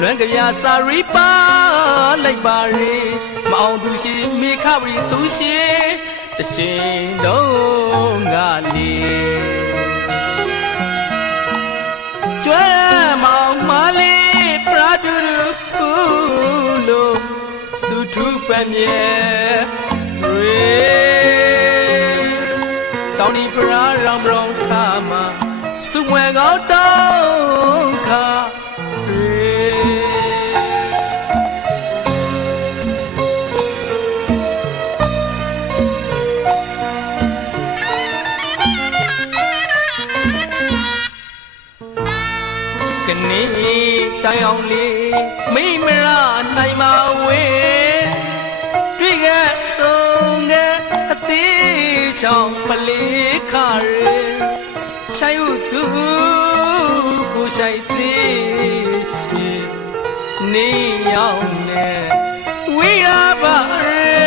လွမ်းကဗျာစာရီပါလိုက်ပါရေမအောင်သူရှိမိခပရီသူရှိတရှင်လုံးငါလေးကျွမ်းမောင်မလေးပရာဒူခုလိုစုထုပမြဲရေတောင်းဒီပရာရောင်ရောင်ခါမှာစုမွယ်ကောင်းတောင်းခါကနေတိုင်အောင်လေးမိမရနိုင်မဝေးတွေ့ခဲ့ဆုံးတဲ့အသေးချောင်းပလေးခါရဲဆိုင်ဥသူကိုဆိုင်သေးစီနေရောက်နဲ့ဝေးရပါရဲ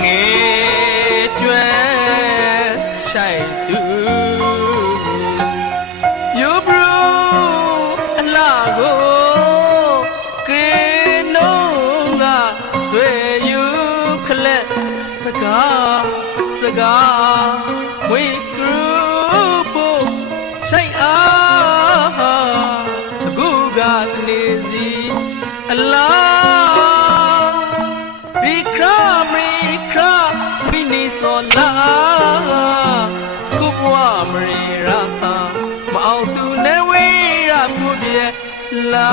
ငေကျွမ်းဆိုင်သူစကားဝေကရူဖို့ဆိုင်အားအခုကနေစီအလားရိခရာမိခရာမိနီစောလာကုဘဝမရီရာမအောင်သူနဲ့ဝေးရမှုပြေလာ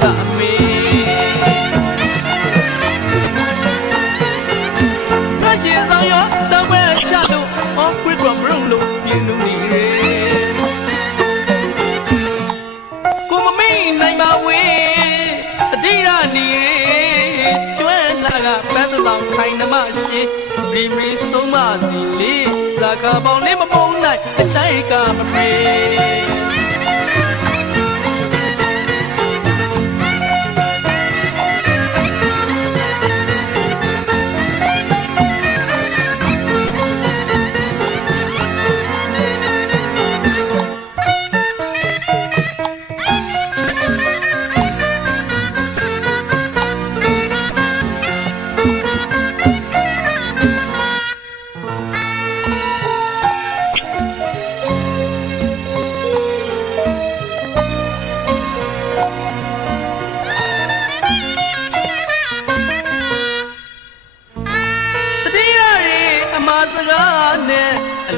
လာမေ那些上药当晚下楼我归光不容路别努力我们没来马尾地让你转那个白子上开那么些里面送马子里这个包里么包来谁个么没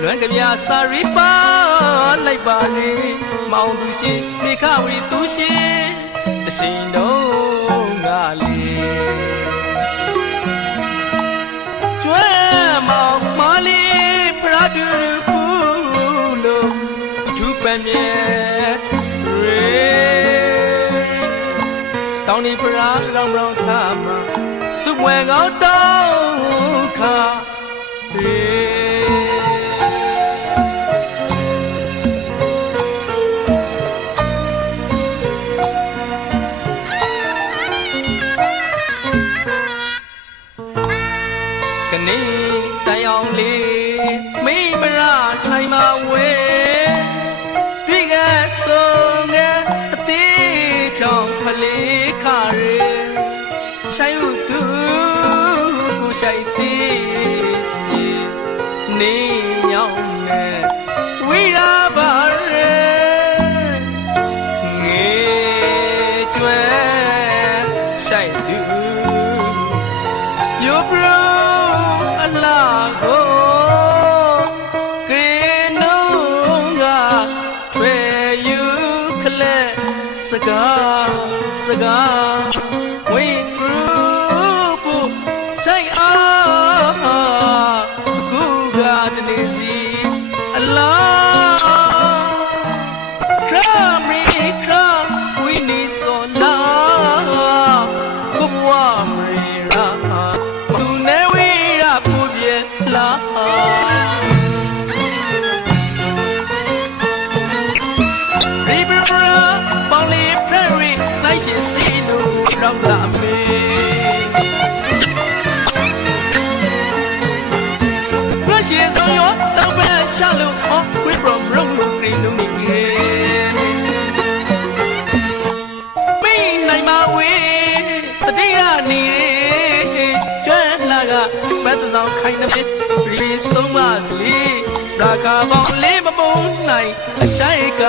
လွမ်းကဗျာစာရီပါလိုက်ပါလေမောင်သူရှိမိခဝီသူရှိတရှင်တော့ငါလေးကျွမ်းမောင်မလေးပရာဒူခုလိုထူပမြဲရေတောင်းဒီပရာရောင်ရောင်ခါမှာစုမွယ်ကောင်းတောင်းခါရေကနေတိုင်အောင်လေးမိမရထိုင်မဝဲတွေ့ခဲ့ဆုံးတဲ့အသေးချောင်းဖလေးခါရဲဆိုင်ဥသူကိုဆိုင်သေးစီနေရောက်နဲ့ဝိရာပါရဲငေကျွဲဆိုင်သူယောဘရစကားဝေကရူဖို့ဆိုင်အားအခုကတနေစီအလားခရမေခရဝိနီစောလာကုဘဝမရီရာသူနေဝေးရဖို့ပြေလာရောက်လာမေ ရှည်ဆုံးရောတောက်ပဲရှာလို့ဟောခွေးပရောမရုံလို့ကိန်းလုံးနေမိနိုင်ပါဝေးတတိယနေကျွမ်းလာကဘတ်ဆောင်ခိုင်းနေရီဆုံးမစီဇာကာပေါင်းလေးမပုံနိုင်အရှိုက်က